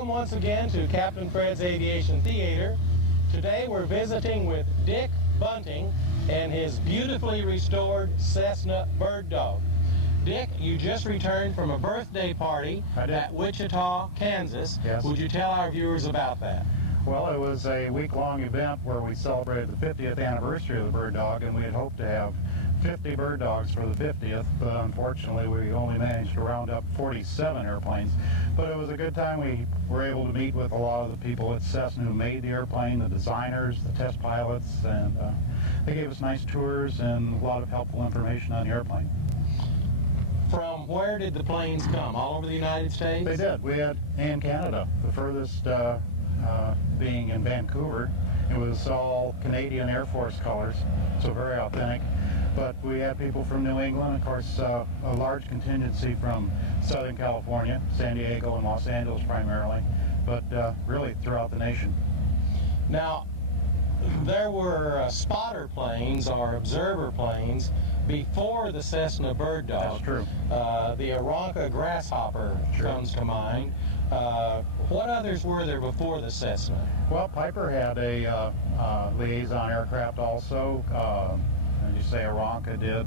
Welcome once again to Captain Fred's Aviation Theater. Today we're visiting with Dick Bunting and his beautifully restored Cessna bird dog. Dick, you just returned from a birthday party at Wichita, Kansas. Yes. Would you tell our viewers about that? Well, it was a week-long event where we celebrated the 50th anniversary of the bird dog, and we had hoped to have 50 bird dogs for the 50th, but unfortunately we only managed to round up 47 airplanes. But it was a good time. We were able to meet with a lot of the people at Cessna who made the airplane, the designers, the test pilots, and they gave us nice tours and a lot of helpful information on the airplane. From where did the planes come? All over the United States? They did. We had in Canada, the furthest being in Vancouver. It was all Canadian Air Force colors, so very authentic. But we had people from New England, of course, a large contingency from Southern California, San Diego and Los Angeles primarily, but really throughout the nation. Now, there were spotter planes or observer planes before the Cessna bird dog. That's true. The Aranca grasshopper comes to mind. What others were there before the Cessna? Well, Piper had a liaison aircraft also. As you say, Aranca did.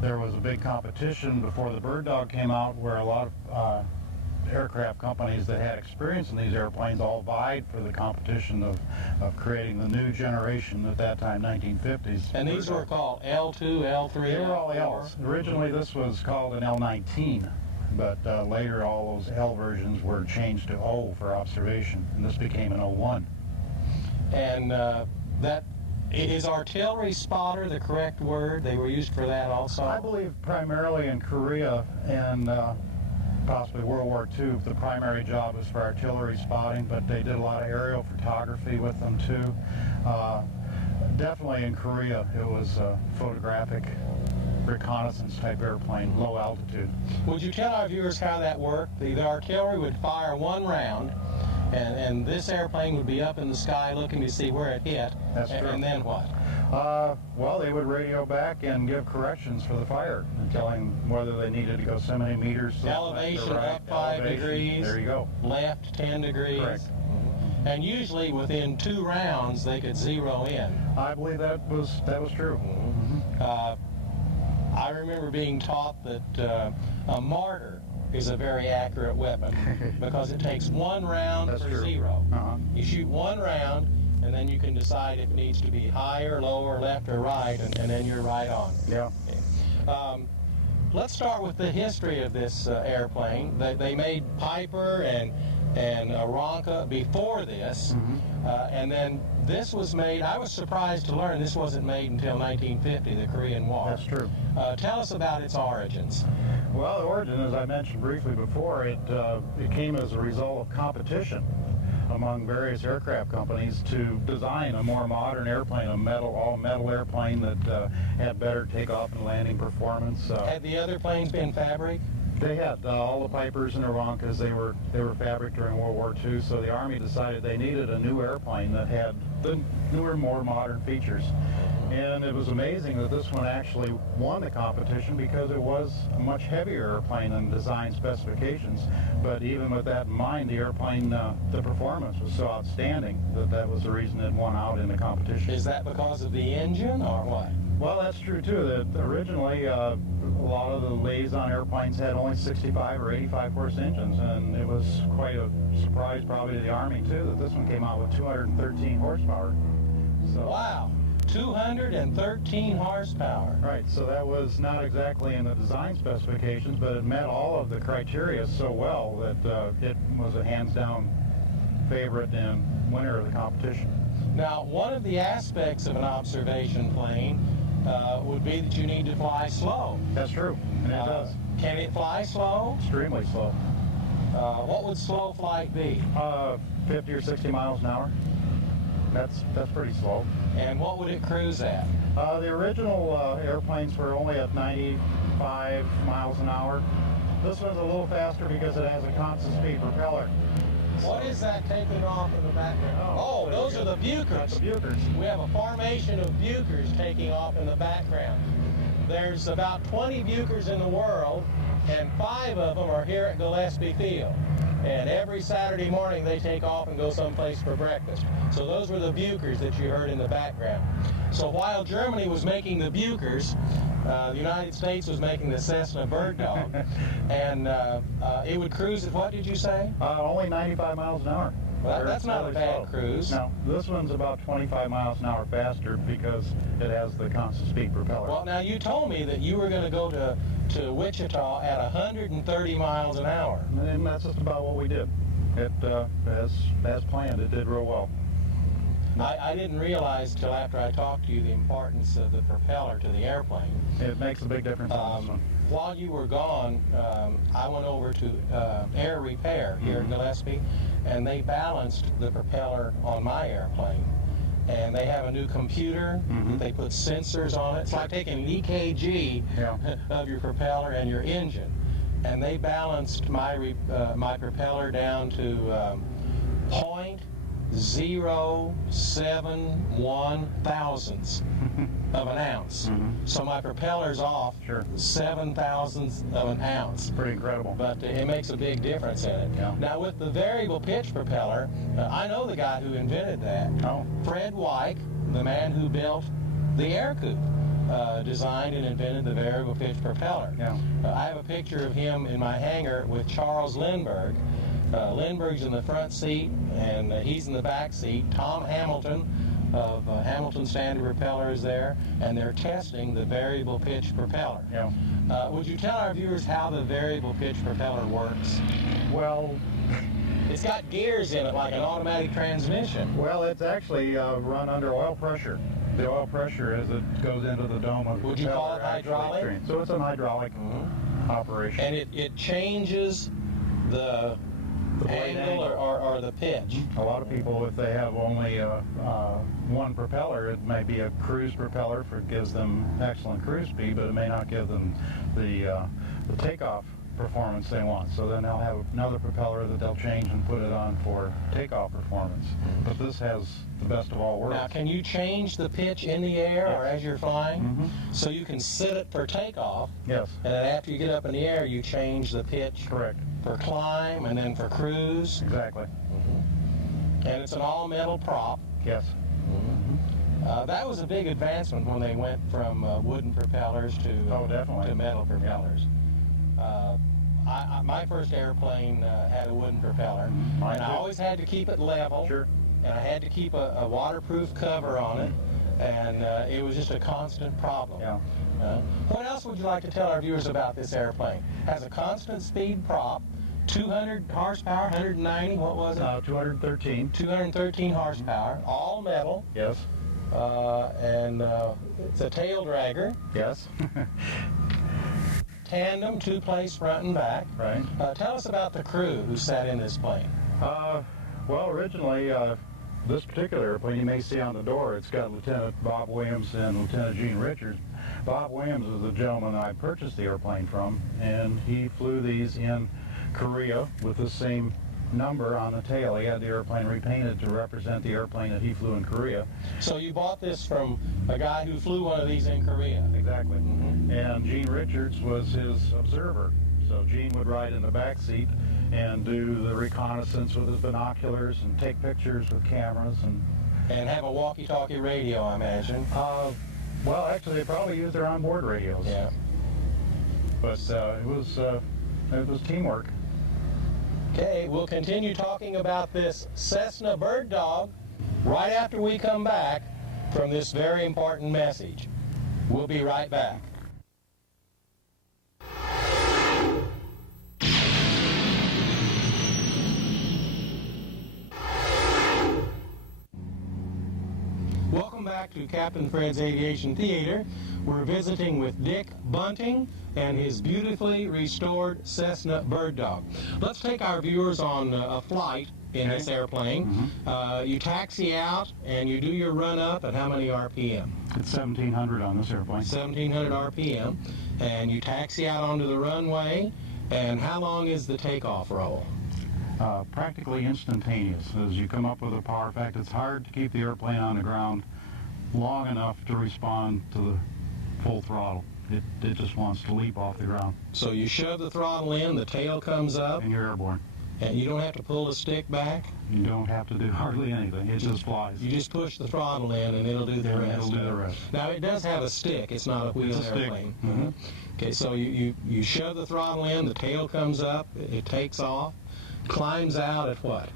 There was a big competition before the bird dog came out where a lot of aircraft companies that had experience in these airplanes all vied for the competition of creating the new generation at that time, 1950s. And these were called L2, L3, They were all L4? L's. Originally this was called an L19, but later all those L versions were changed to O for observation, and this became an O1. And that is artillery spotter the correct word? They were used for that also? I believe primarily in Korea and possibly World War II, the primary job was for artillery spotting, but they did a lot of aerial photography with them too. Definitely in Korea, it was a photographic reconnaissance type airplane, low altitude. Would you tell our viewers how that worked? The artillery would fire one round, and this airplane would be up in the sky looking to see where it hit. That's true. And then what? Well, they would radio back and give corrections for the fire, and telling whether they needed to go so many meters. Elevation right, up 5 degrees. There you go. Left 10 degrees. Correct. And usually within 2 rounds they could zero in. I believe that was true. I remember being taught that a mortar is a very accurate weapon because it takes 1 round That's for true. zero. Uh-huh. You shoot 1 round, and then you can decide if it needs to be higher, lower, left, or right, and then you're right on. Yeah. Let's start with the history of this airplane. They made Piper and Aranca before this, and then this was made. I was surprised to learn this wasn't made until 1950, the Korean War. That's true. Tell us about its origins. Well, the origin, as I mentioned briefly before, it came as a result of competition among various aircraft companies to design a more modern airplane, all-metal airplane that had better takeoff and landing performance. Had the other planes been fabric? They had all the Pipers and Arancas. They were fabric during World War II, so the Army decided they needed a new airplane that had the newer, more modern features. And it was amazing that this one actually won the competition because it was a much heavier airplane than design specifications. But even with that in mind, the airplane, the performance was so outstanding that was the reason it won out in the competition. Is that because of the engine or what? Well, that's true too. That originally, a lot of the liaison airplanes had only 65 or 85 horse engines, and it was quite a surprise probably to the Army too that this one came out with 213 horsepower. So, wow, 213 horsepower. Right, so that was not exactly in the design specifications, but it met all of the criteria so well that it was a hands-down favorite and winner of the competition. Now, one of the aspects of an observation plane would be that you need to fly slow. That's true, and it does. Can it fly slow? Extremely slow. What would slow flight be? 50 or 60 miles an hour. That's pretty slow. And what would it cruise at? The original airplanes were only at 95 miles an hour. This one's a little faster because it has a constant speed propeller. What is that taking off in the background? Oh, those are the Bukers. That's the Bukers. We have a formation of Bukers taking off in the background. There's about 20 Bukers in the world, and 5 of them are here at Gillespie Field. And every Saturday morning they take off and go someplace for breakfast. So those were the Buickers that you heard in the background. So while Germany was making the Buickers, the United States was making the Cessna Bird Dog. And it would cruise at, what did you say? Only 95 miles an hour. Well, that's not a bad cruise. No, this one's about 25 miles an hour faster because it has the constant speed propeller. Well, now you told me that you were going to go to Wichita at 130 miles an hour. And that's just about what we did. It, as planned, it did real well. I didn't realize till after I talked to you the importance of the propeller to the airplane. It makes a big difference on this one. While you were gone, I went over to Air Repair here in Gillespie, and they balanced the propeller on my airplane. And they have a new computer. They put sensors on it. It's like taking an EKG of your propeller and your engine. And they balanced my propeller down to 0.071 thousandths of an ounce. So my propeller's off 7 thousandths of an ounce. Pretty incredible. But it makes a big difference in it. Now with the variable pitch propeller, I know the guy who invented that. Fred Weick, the man who built the Air Coupe, designed and invented the variable pitch propeller. I have a picture of him in my hangar with Charles Lindbergh. Lindbergh's in the front seat, and he's in the back seat. Tom Hamilton of Hamilton Standard Propeller is there, and they're testing the variable pitch propeller. Would you tell our viewers how the variable pitch propeller works? Well, it's got gears in it like an automatic transmission. Well, it's actually run under oil pressure. The oil pressure as it goes into the dome of the Would you call it hydraulic? So it's an hydraulic operation. And it changes the angle or the pitch. A lot of people, if they have only one propeller, it may be a cruise propeller for it gives them excellent cruise speed, but it may not give them the takeoff performance they want. So then they'll have another propeller that they'll change and put it on for takeoff performance. But this has the best of all worlds. Now, can you change the pitch in the air or as you're flying? So you can set it for takeoff. Yes. And then after you get up in the air, you change the pitch. Correct. For climb and then for cruise. Exactly. And it's an all-metal prop. Yes. That was a big advancement when they went from wooden propellers to metal propellers. My first airplane had a wooden propeller, and I always had to keep it level, and I had to keep a waterproof cover on it, and it was just a constant problem. What else would you like to tell our viewers about this airplane? It has a constant speed prop, 200 horsepower, 190, what was it? 213. 213 horsepower, all metal. Yes. And it's a tail dragger. Yes. Tandem, two-place front and back. Right. Tell us about the crew who sat in this plane. Well, originally, this particular airplane, you may see on the door, it's got Lieutenant Bob Williams and Lieutenant Gene Richards. Bob Williams is the gentleman I purchased the airplane from, and he flew these in Korea with the same number on the tail. He had the airplane repainted to represent the airplane that he flew in Korea. So you bought this from a guy who flew one of these in Korea? Exactly. And Gene Richards was his observer. So Gene would ride in the back seat and do the reconnaissance with his binoculars and take pictures with cameras and have a walkie-talkie radio, I imagine. Well, actually, they probably used their onboard radios. Yeah. But it was teamwork. Okay, we'll continue talking about this Cessna Bird Dog right after we come back from this very important message. We'll be right back. Welcome back to Captain Fred's Aviation Theater. We're visiting with Dick Bunting and his beautifully restored Cessna Bird Dog. Let's take our viewers on a flight in this airplane. You taxi out and you do your run up at how many RPM? It's 1,700 on this airplane. 1,700 RPM. And you taxi out onto the runway. And how long is the takeoff roll? Practically instantaneous. As you come up with a power fact, it's hard to keep the airplane on the ground long enough to respond to the full throttle. It just wants to leap off the ground. So you shove the throttle in, the tail comes up. And you're airborne. And you don't have to pull the stick back? You don't have to do hardly anything. It just flies. You just push the throttle in and it'll do the rest. It'll do the rest. Now it does have a stick. It's not a wheeled It's a stick. airplane. Mhm. Okay, so you shove the throttle in, the tail comes up, it takes off, climbs out at what?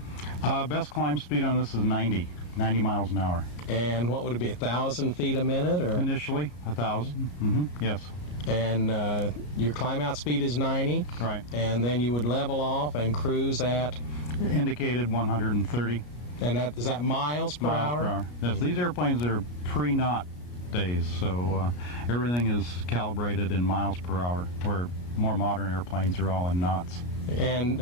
Best climb speed on this is 90 miles an hour. And what would it be, 1,000 feet a minute? Or? Initially, 1,000. Mm-hmm. Yes. And your climb out speed is 90? Right. And then you would level off and cruise at? Indicated 130 And is that miles per hour? Yes, these airplanes are pre-knot days, so everything is calibrated in miles per hour, where more modern airplanes are all in knots. And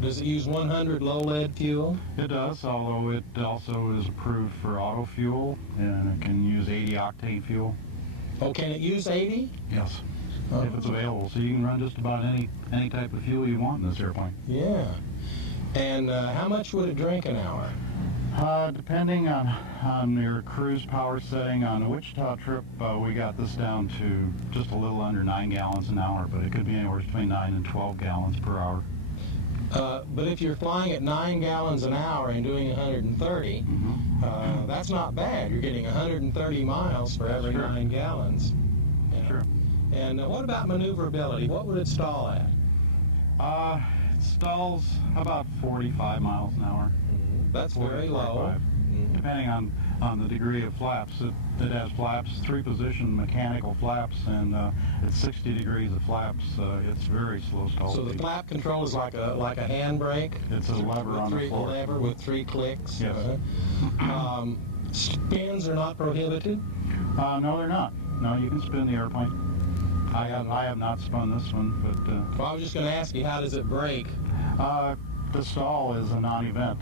does it use 100 low lead fuel? It does, although it also is approved for auto fuel, and it can use 80 octane fuel. Oh, can it use 80? Yes, Oh. if it's available. So you can run just about any type of fuel you want in this airplane. Yeah. And how much would it drink an hour? Depending on your cruise power setting, on the Wichita trip, we got this down to just a little under 9 gallons an hour, but it could be anywhere between 9 and 12 gallons per hour. But if you're flying at 9 gallons an hour and doing 130, that's not bad. You're getting 130 miles for every Sure. 9 gallons. Yeah. Sure. And what about maneuverability? What would it stall at? It stalls about 45 miles an hour. That's 40, very low. 45. Depending on the degree of flaps. It has flaps, 3-position mechanical flaps, and at 60 degrees of flaps, it's very slow stall So the speed. flap control is like a handbrake? It's a lever on the floor. Lever with 3 clicks? Yes. Spins are not prohibited? No, they're not. No, you can spin the airplane. I have not spun this one, but Well, I was just going to ask you, how does it brake? the stall is a non-event.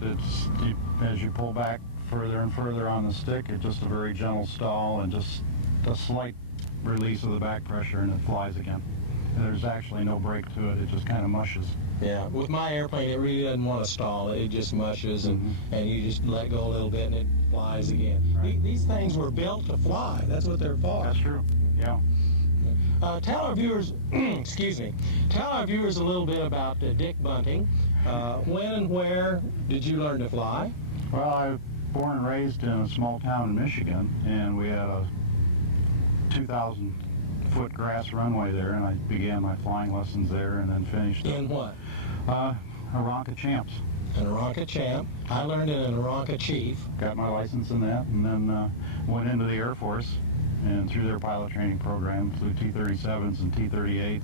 As you pull back further and further on the stick, it's just a very gentle stall and just a slight release of the back pressure, and it flies again. There's actually no brake to it. It just kind of mushes. Yeah, with my airplane, it really doesn't want to stall. It just mushes, and you just let go a little bit, and it flies again. Right. These things were built to fly. That's what they're for. That's true. Yeah. Tell our viewers, excuse me, tell our viewers a little bit about Dick Bunting. When and where did you learn to fly? Well, I was born and raised in a small town in Michigan, and we had a 2,000-foot grass runway there, and I began my flying lessons there, and then finished In what? Aronca Champs. An Aronca Champ. I learned in an Aronca Chief. Got my license in that, and then went into the Air Force, and through their pilot training program, flew T-37s and T-38s.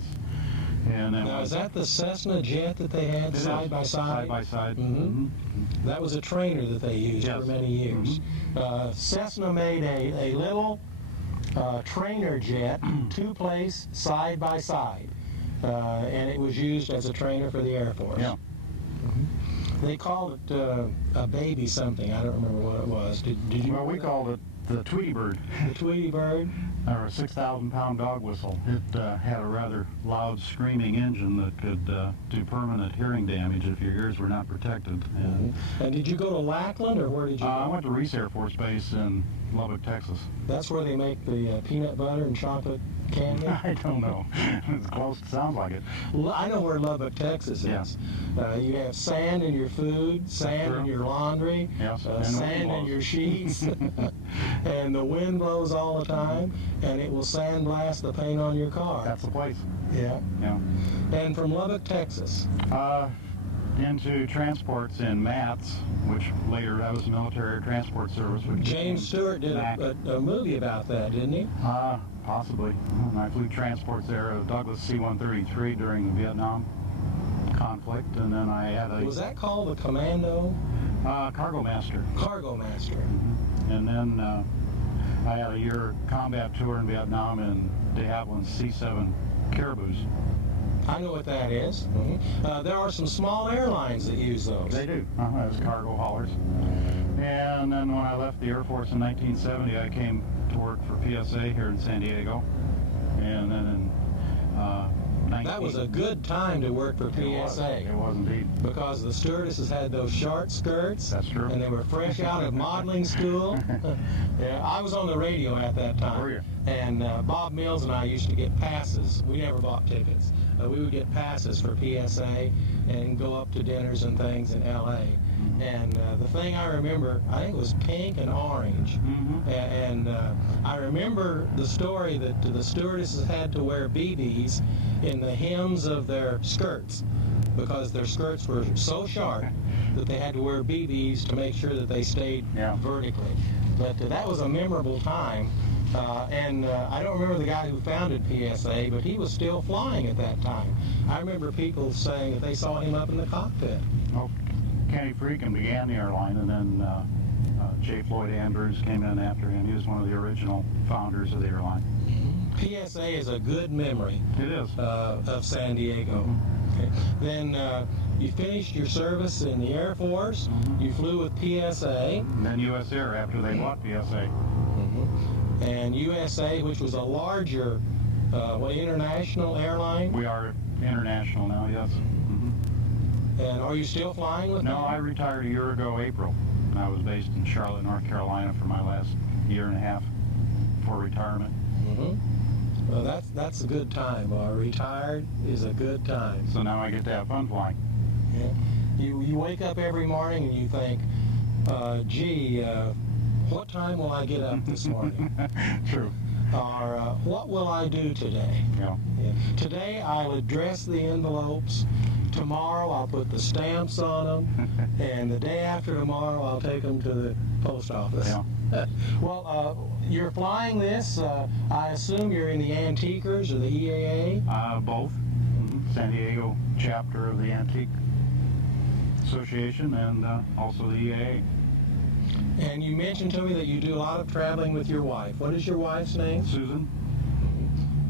And then Now, is that the Cessna jet that they had side by side? Side by side. Mhm. That was a trainer that they used Yes. for many years. Cessna made a little trainer jet, 2-place, side by side, and it was used as a trainer for the Air Force. Yeah. They called it a baby something. I don't remember what it was. Did you? Well, we remember called it the Tweety Bird, the Tweety Bird. or a 6,000-pound dog whistle. It had a rather loud screaming engine that could do permanent hearing damage if your ears were not protected. And And did you go to Lackland, or where did you I go? went to Reese Air Force Base in Lubbock, Texas. That's where they make the peanut butter and chocolate candy. I don't know. It's close. It sounds like it. I know where Lubbock, Texas is. Yeah. You have sand in your food, sand in true. your laundry, Yes, and the sand wind in blows. your sheets, and the wind blows all the time, and it will sandblast the paint on your car. That's the place. Yeah. Yeah. And from Lubbock, Texas. Into transports in MATS, which later that was Military Air Transport Service. Which James Stewart did MAC. a movie about that, didn't he? Possibly. And I flew transports there, a Douglas C-133 during the Vietnam conflict, and then I had a Was that called the Commando Cargo Master. Cargo Master? And then I had a year combat tour in Vietnam in de Havilland's C-7 Caribous. I know what that is. There are some small airlines that use those. They do. As cargo haulers. And then when I left the Air Force in 1970, I came to work for PSA here in San Diego. And then in That was a good time to work for PSA. It was indeed. Because the stewardesses had those short skirts. That's true. And they were fresh out of modeling school. Yeah, I was on the radio at that time. Were you? And Bob Mills and I used to get passes. We never bought tickets. We would get passes for PSA and go up to dinners and things in L.A. And the thing I remember, I think it was pink and orange. And I remember the story that the stewardesses had to wear BBs in the hems of their skirts because their skirts were so short that they had to wear BBs to make sure that they stayed vertically. But that was a memorable time. And I don't remember the guy who founded PSA, but he was still flying at that time. I remember people saying that they saw him up in the cockpit. Well, Kenny Freakin began the airline, and then J. Floyd Andrews came in after him. He was one of the original founders of the airline. PSA is a good memory. It is. Of San Diego. Okay. Then you finished your service in the Air Force. You flew with PSA. And then U.S. Air after they bought PSA. And USA, which was a larger international airline. We are international now, yes. And are you still flying with them? No, I retired a year ago, April. And I was based in Charlotte, North Carolina for my last year and a half before retirement. Well, that's a good time. Retired is a good time. So now I get to have fun flying. Yeah. You wake up every morning and you think, gee, what time will I get up this morning? True. Or what will I do today? Yeah. Today I'll address the envelopes. Tomorrow I'll put the stamps on them. And the day after tomorrow I'll take them to the post office. Yeah. Well, you're flying this. I assume you're in the Antiquers or the EAA? Both. San Diego chapter of the Antique Association and also the EAA. And you mentioned to me that you do a lot of traveling with your wife. What is your wife's name? Susan.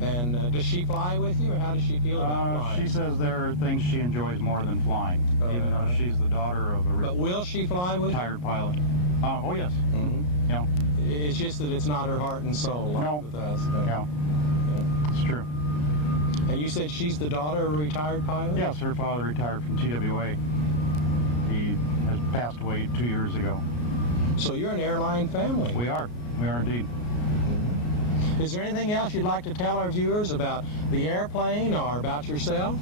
And does she fly with you, or how does she feel about flying? She says there are things she enjoys more than flying, even though she's the daughter of a But will she fly with you? retired pilot. Oh, yes. Yeah. It's just that it's not her heart and soul like with us. Yeah. It's true. And you said she's the daughter of a retired pilot? Yes, her father retired from TWA. He has passed away 2 years ago. So you're an airline family. We are. We are indeed. Is there anything else you'd like to tell our viewers about the airplane or about yourself?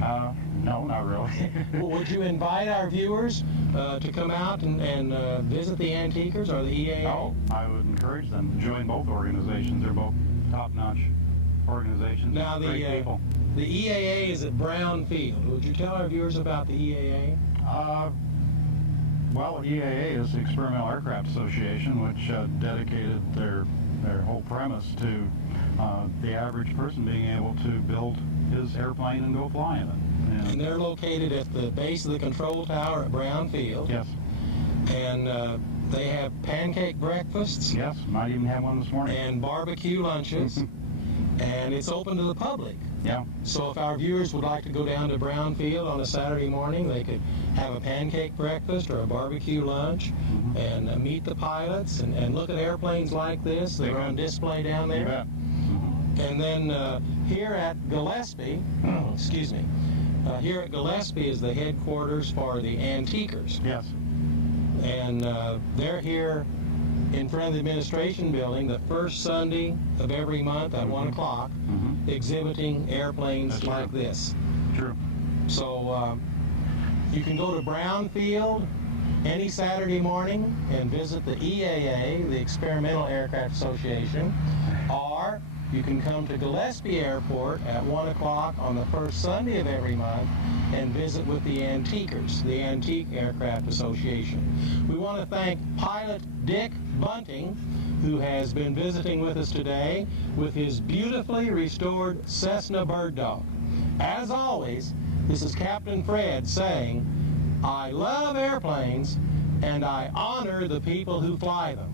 No, not really. Would you invite our viewers to come out and visit the Antiquers or the EAA? Oh, I would encourage them to join both organizations. They're both top-notch organizations. Now, great people. The EAA is at Brown Field. Would you tell our viewers about the EAA? Well, EAA is the Experimental Aircraft Association, which dedicated their whole premise to the average person being able to build his airplane and go fly in it. And they're located at the base of the control tower at Brown Field. Yes. And they have pancake breakfasts. Yes, might even have one this morning. And barbecue lunches. And it's open to the public. Yeah. So if our viewers would like to go down to Brown Field on a Saturday morning, they could have a pancake breakfast or a barbecue lunch and meet the pilots and look at airplanes like this. They're on display down there. You bet. And then here at Gillespie, excuse me, here at Gillespie is the headquarters for the Antiquers. Yes. And they're here in front of the administration building the first Sunday of every month at 1 o'clock, exhibiting airplanes That's like true. this. True. So you can go to Brown Field any Saturday morning and visit the EAA, the Experimental Aircraft Association, or you can come to Gillespie Airport at 1 o'clock on the first Sunday of every month and visit with the Antiquers, the Antique Aircraft Association. We want to thank pilot Dick Bunting, who has been visiting with us today with his beautifully restored Cessna Bird Dog. As always, this is Captain Fred saying, I love airplanes and I honor the people who fly them.